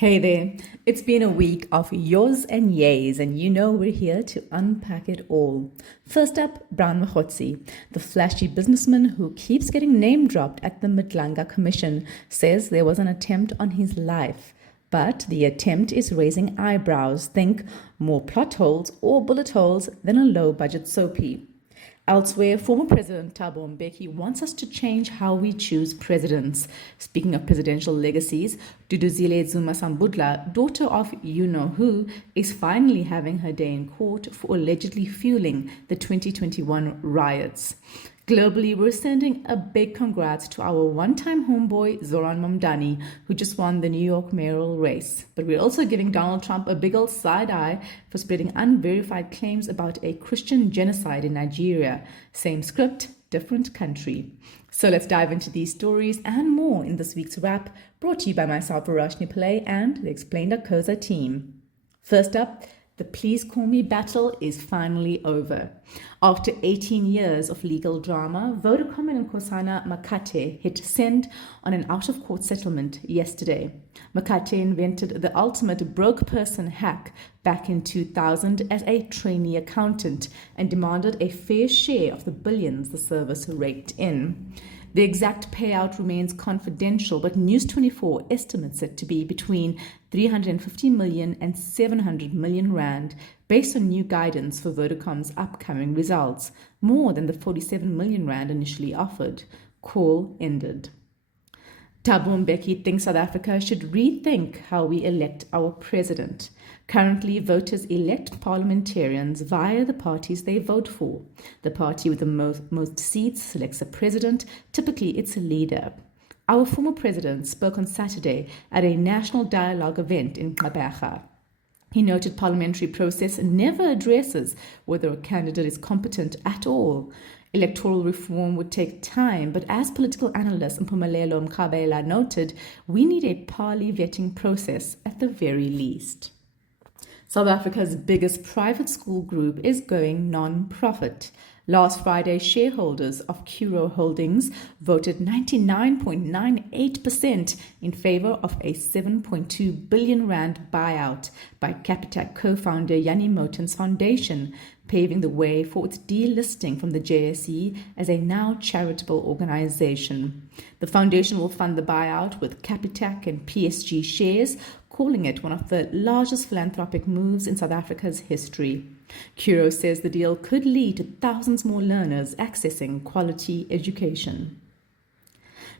Hey there, it's been a week of yohs and yays, and you know we're here to unpack it all. First up, Brown Mogotsi, the flashy businessman who keeps getting name dropped at the Madlanga Commission, says there was an attempt on his life. But the attempt is raising eyebrows. Think more plot holes or bullet holes than a low budget soapie. Elsewhere, former President Thabo Mbeki wants us to change how we choose presidents. Speaking of presidential legacies, Duduzile Zuma-Sambudla, daughter of you-know-who, is finally having her day in court for allegedly fueling the 2021 riots. Globally, we're sending a big congrats to our one-time homeboy, Zohran Mamdani, who just won the New York mayoral race. But we're also giving Donald Trump a big old side-eye for spreading unverified claims about a Christian genocide in Nigeria. Same script, different country. So let's dive into these stories and more in this week's wrap, brought to you by myself, Roshni Pillay, and the Explained Akosa team. First up, the Please Call Me battle is finally over. After 18 years of legal drama, Vodacom and Nkosana Makate hit send on an out-of-court settlement yesterday. Makate invented the ultimate broke person hack back in 2000 as a trainee accountant and demanded a fair share of the billions the service raked in. The exact payout remains confidential, but News 24 estimates it to be between 350 million and 700 million rand, based on new guidance for Vodacom's upcoming results, more than the 47 million rand initially offered. Call ended. Thabo Mbeki thinks South Africa should rethink how we elect our president. Currently, voters elect parliamentarians via the parties they vote for. The party with the most seats selects a president, typically its leader. Our former president spoke on Saturday at a national dialogue event in Gqeberha. He noted parliamentary process never addresses whether a candidate is competent at all. Electoral reform would take time, but as political analyst Mpumelelo Mkhabela noted, we need a party vetting process at the very least. South Africa's biggest private school group is going non-profit. Last Friday, shareholders of Curro Holdings voted 99.98% in favor of a 7.2 billion rand buyout by Capitec co-founder Jannie Moten's foundation, paving the way for its delisting from the JSE as a now charitable organization. The foundation will fund the buyout with Capitec and PSG shares, calling it one of the largest philanthropic moves in South Africa's history. Curro says the deal could lead to thousands more learners accessing quality education.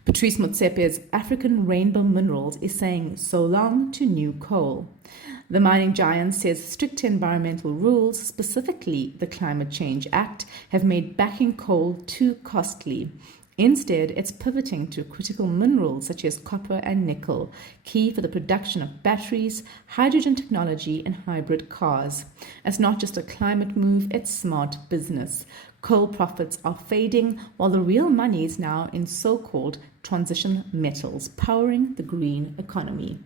Patrice Motsepe's African Rainbow Minerals is saying so long to new coal. The mining giant says strict environmental rules, specifically the Climate Change Act, have made backing coal too costly. Instead, it's pivoting to critical minerals such as copper and nickel, key for the production of batteries, hydrogen technology, and hybrid cars. It's not just a climate move, it's smart business. Coal profits are fading, while the real money is now in so-called transition metals, powering the green economy.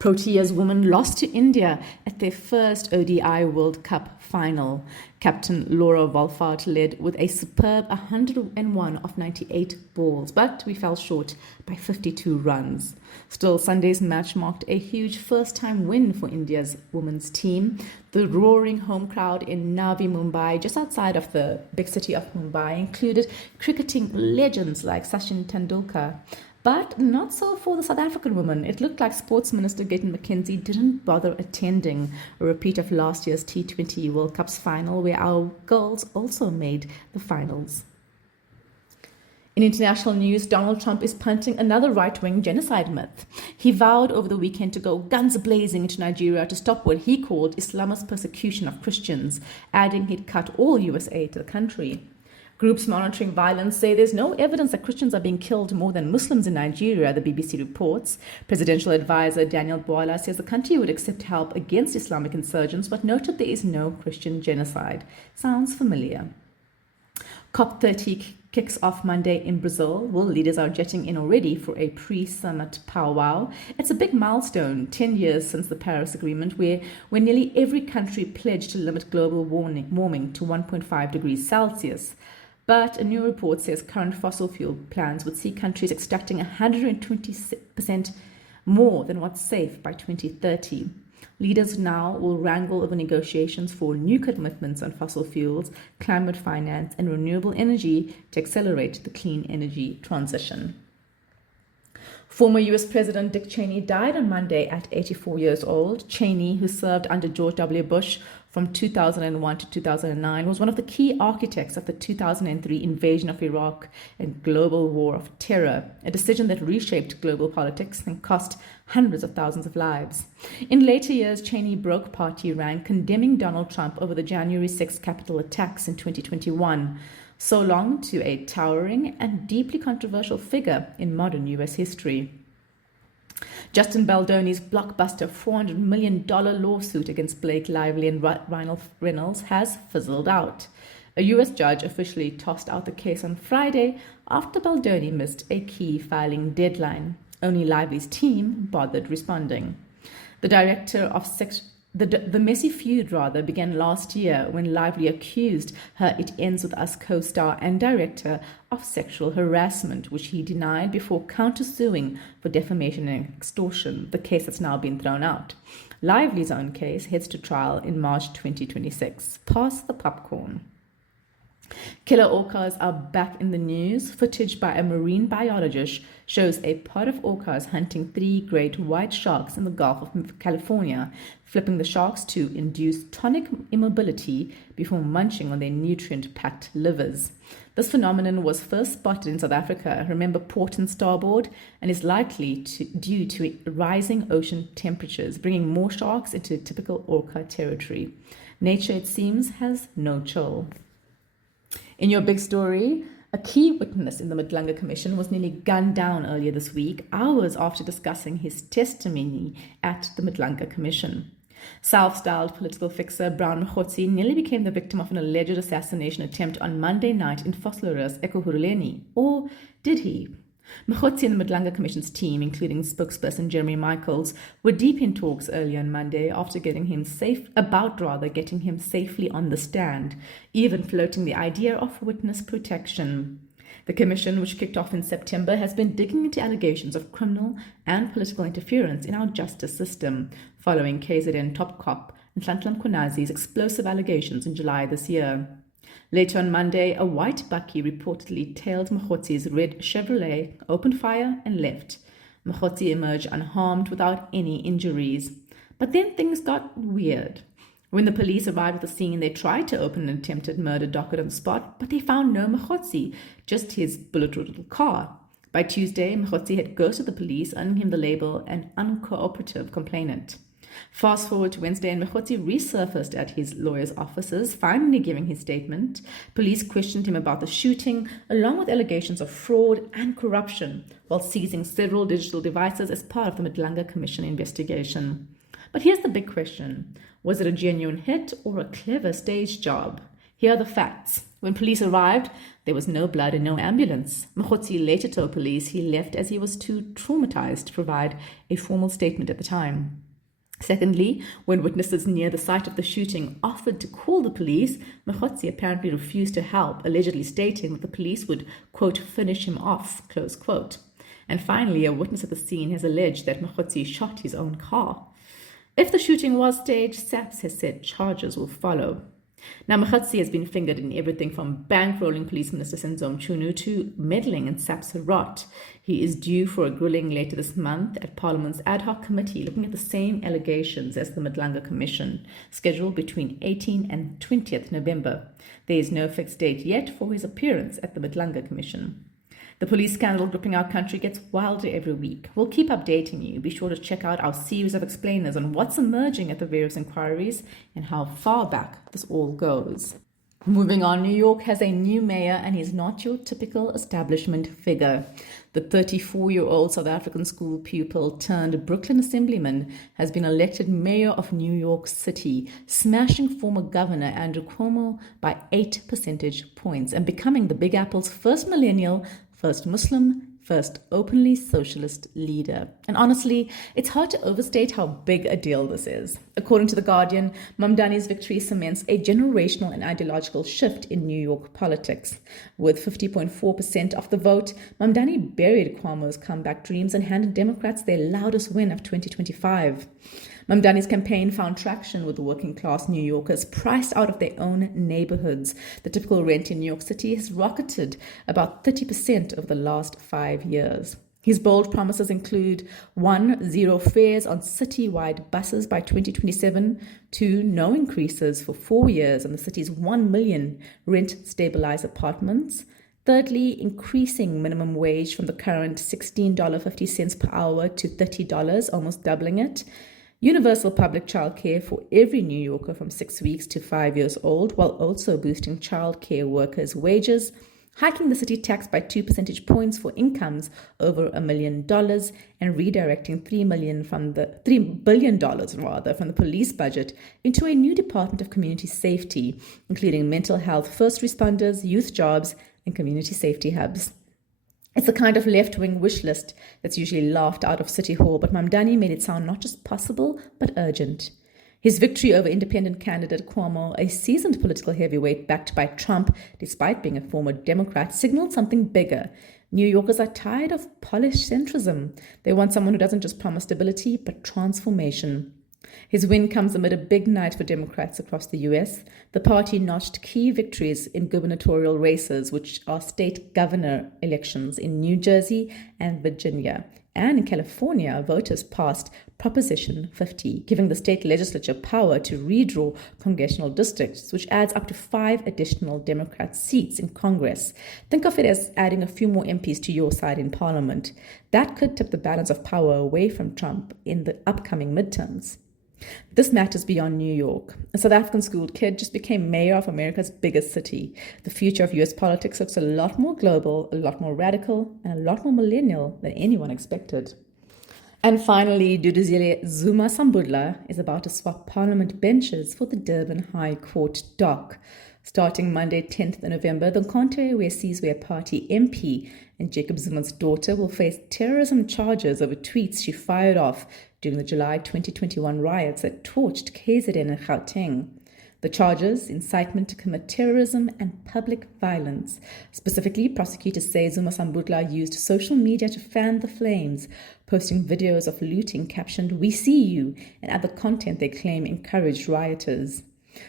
Proteas women lost to India at their first ODI World Cup final. Captain Laura Wolfart led with a superb 101 of 98 balls, but we fell short by 52 runs. Still, Sunday's match marked a huge first-time win for India's women's team. The roaring home crowd in Navi Mumbai, just outside of the big city of Mumbai, included cricketing legends like Sachin Tendulkar. But not so for the South African women. It looked like Sports Minister Gayton McKenzie didn't bother attending, a repeat of last year's T20 World Cup's final, where our girls also made the finals. In international news, Donald Trump is punting another right-wing genocide myth. He vowed over the weekend to go guns blazing into Nigeria to stop what he called Islamist persecution of Christians, adding he'd cut all US aid to the country. Groups monitoring violence say there's no evidence that Christians are being killed more than Muslims in Nigeria, the BBC reports. Presidential advisor Daniel Bwala says the country would accept help against Islamic insurgents, but noted there is no Christian genocide. Sounds familiar. COP30 kicks off Monday in Brazil. World leaders are jetting in already for a pre-summit powwow. It's a big milestone, 10 years since the Paris Agreement, where nearly every country pledged to limit global warming to 1.5 degrees Celsius. But a new report says current fossil fuel plans would see countries extracting 120% more than what's safe by 2030. Leaders now will wrangle over negotiations for new commitments on fossil fuels, climate finance, and renewable energy to accelerate the clean energy transition. Former U.S. President Dick Cheney died on Monday at 84 years old. Cheney, who served under George W. Bush from 2001 to 2009, was one of the key architects of the 2003 invasion of Iraq and global war of terror, a decision that reshaped global politics and cost hundreds of thousands of lives. In later years, Cheney broke party rank, condemning Donald Trump over the January 6 Capitol attacks in 2021. So long to a towering and deeply controversial figure in modern U.S. history. Justin Baldoni's blockbuster $400 million lawsuit against Blake Lively and Ryan Reynolds has fizzled out. A U.S. judge officially tossed out the case on Friday after Baldoni missed a key filing deadline. Only Lively's team bothered responding. The messy feud began last year when Lively accused her It Ends With Us co-star and director of sexual harassment, which he denied before countersuing for defamation and extortion, the case that's now been thrown out. Lively's own case heads to trial in March 2026. Pass the popcorn. Killer orcas are back in the news. Footage by a marine biologist shows a pod of orcas hunting 3 great white sharks in the Gulf of California, flipping the sharks to induce tonic immobility before munching on their nutrient-packed livers. This phenomenon was first spotted in South Africa, remember port and starboard, and is likely due to rising ocean temperatures, bringing more sharks into typical orca territory. Nature, it seems, has no chill. In your big story, a key witness in the Madlanga Commission was nearly gunned down earlier this week, hours after discussing his testimony at the Madlanga Commission. Self-styled political fixer Brown Mogotsi nearly became the victim of an alleged assassination attempt on Monday night in Vosloorus, Ekurhuleni. Or did he? Mogotsi and the Madlanga Commission's team, including spokesperson Jeremy Michaels, were deep in talks earlier on Monday after getting him safely on the stand, even floating the idea of witness protection. The commission, which kicked off in September, has been digging into allegations of criminal and political interference in our justice system, following KZN top cop Nhlanhla Mkhonazi's explosive allegations in July this year. Later on Monday, a white bakkie reportedly tailed Mogotsi's red Chevrolet, opened fire, and left. Mogotsi emerged unharmed without any injuries. But then things got weird. When the police arrived at the scene, they tried to open an attempted murder docket on the spot, but they found no Mogotsi, just his bullet-riddled car. By Tuesday, Mogotsi had ghosted the police, earning him the label an uncooperative complainant. Fast forward to Wednesday, and Mogotsi resurfaced at his lawyer's offices, finally giving his statement. Police questioned him about the shooting, along with allegations of fraud and corruption, while seizing several digital devices as part of the Madlanga Commission investigation. But here's the big question. Was it a genuine hit or a clever stage job? Here are the facts. When police arrived, there was no blood and no ambulance. Mogotsi later told police he left as he was too traumatized to provide a formal statement at the time. Secondly, when witnesses near the site of the shooting offered to call the police, Mogotsi apparently refused to help, allegedly stating that the police would, quote, finish him off, close quote. And finally, a witness at the scene has alleged that Mogotsi shot his own car. If the shooting was staged, SAPS has said charges will follow. Now, Mogotsi has been fingered in everything from bankrolling Police Minister Senzo Mchunu to meddling in SAPS rot. He is due for a grilling later this month at Parliament's ad hoc committee looking at the same allegations as the Madlanga Commission, scheduled between 18th and 20th November. There is no fixed date yet for his appearance at the Madlanga Commission. The police scandal gripping our country gets wilder every week. We'll keep updating you. Be sure to check out our series of explainers on what's emerging at the various inquiries and how far back this all goes. Moving on, New York has a new mayor, and he's not your typical establishment figure. The 34-year-old South African school pupil turned Brooklyn assemblyman has been elected mayor of New York City, smashing former governor Andrew Cuomo by 8 percentage points and becoming the Big Apple's first millennial, first Muslim, first openly socialist leader. And honestly, it's hard to overstate how big a deal this is. According to The Guardian, Mamdani's victory cements a generational and ideological shift in New York politics. With 50.4% of the vote, Mamdani buried Cuomo's comeback dreams and handed Democrats their loudest win of 2025. Mamdani's campaign found traction with working-class New Yorkers priced out of their own neighborhoods. The typical rent in New York City has rocketed about 30% over the last 5 years. His bold promises include 1. Zero fares on city-wide buses by 2027, 2. No increases for 4 years on the city's 1 million rent-stabilized apartments, thirdly, increasing minimum wage from the current $16.50 per hour to $30, almost doubling it, universal public childcare for every New Yorker from 6 weeks to 5 years old, while also boosting childcare workers' wages, hiking the city tax by 2 percentage points for incomes over $1 million, and redirecting $3 billion from the police budget into a new Department of Community Safety, including mental health first responders, youth jobs, and community safety hubs. It's the kind of left-wing wish list that's usually laughed out of City Hall, but Mamdani made it sound not just possible, but urgent. His victory over independent candidate Cuomo, a seasoned political heavyweight backed by Trump, despite being a former Democrat, signaled something bigger. New Yorkers are tired of polished centrism. They want someone who doesn't just promise stability, but transformation. His win comes amid a big night for Democrats across the U.S. The party notched key victories in gubernatorial races, which are state governor elections in New Jersey and Virginia. And in California, voters passed Proposition 50, giving the state legislature power to redraw congressional districts, which adds up to 5 additional Democrat seats in Congress. Think of it as adding a few more MPs to your side in Parliament. That could tip the balance of power away from Trump in the upcoming midterms. This matters beyond New York. A South African school kid just became mayor of America's biggest city. The future of US politics looks a lot more global, a lot more radical, and a lot more millennial than anyone expected. And finally, Duduzile Zuma-Sambudla is about to swap parliament benches for the Durban High Court dock. Starting Monday, 10th November, the Sizwe Party MP and Jacob Zuma's daughter will face terrorism charges over tweets she fired off during the July 2021 riots that torched KZN and Gauteng. The charges, incitement to commit terrorism and public violence. Specifically, prosecutors say Zuma-Sambudla used social media to fan the flames, posting videos of looting captioned, "We see you," and other content they claim encouraged rioters.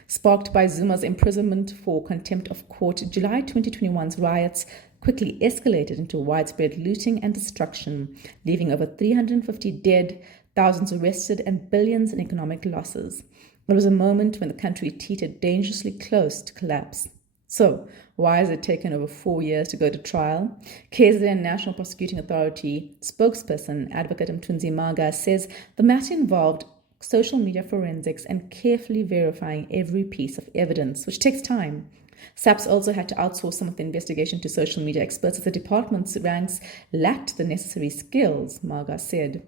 Sparked by Zuma's imprisonment for contempt of court, July 2021's riots quickly escalated into widespread looting and destruction, leaving over 350 dead, thousands arrested, and billions in economic losses. It was a moment when the country teetered dangerously close to collapse. So, why has it taken over 4 years to go to trial? KZN National Prosecuting Authority spokesperson, Advocate Mthunzi Maga, says the matter involved social media forensics and carefully verifying every piece of evidence, which takes time. SAPS also had to outsource some of the investigation to social media experts as the department's ranks lacked the necessary skills, Maga said.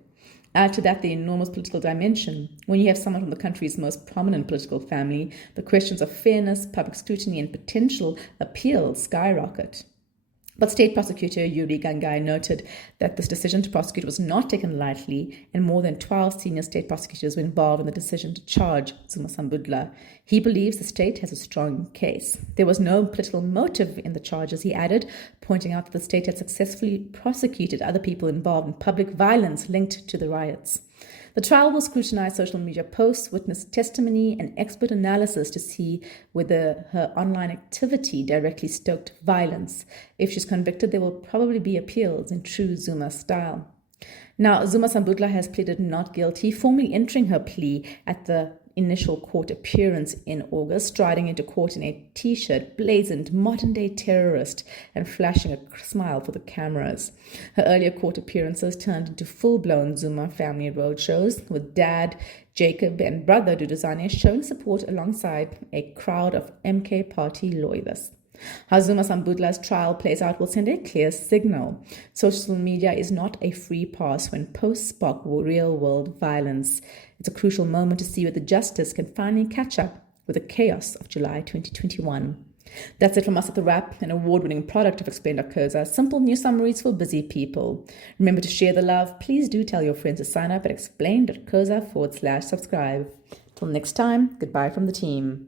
Add to that the enormous political dimension. When you have someone from the country's most prominent political family, the questions of fairness, public scrutiny, and potential appeal skyrocket. But State Prosecutor Yuri Gangai noted that this decision to prosecute was not taken lightly, and more than 12 senior state prosecutors were involved in the decision to charge Zuma-Sambudla. He believes the state has a strong case. There was no political motive in the charges, he added, pointing out that the state had successfully prosecuted other people involved in public violence linked to the riots. The trial will scrutinize social media posts, witness testimony, and expert analysis to see whether her online activity directly stoked violence. If she's convicted, there will probably be appeals in true Zuma style. Now, Zuma-Sambudla has pleaded not guilty, formally entering her plea at the initial court appearance in August, striding into court in a t-shirt, blazoned modern-day terrorist, and flashing a smile for the cameras. Her earlier court appearances turned into full-blown Zuma family roadshows, with dad, Jacob, and brother Duduzane showing support alongside a crowd of MK party loyalists. How Zuma-Sambudla's trial plays out will send a clear signal. Social media is not a free pass when posts spark real-world violence. It's a crucial moment to see whether justice can finally catch up with the chaos of July 2021. That's it from us at The Wrap, an award-winning product of Explain.coza, simple news summaries for busy people. Remember to share the love. Please do tell your friends to sign up at explain.coza/subscribe. Till next time, goodbye from the team.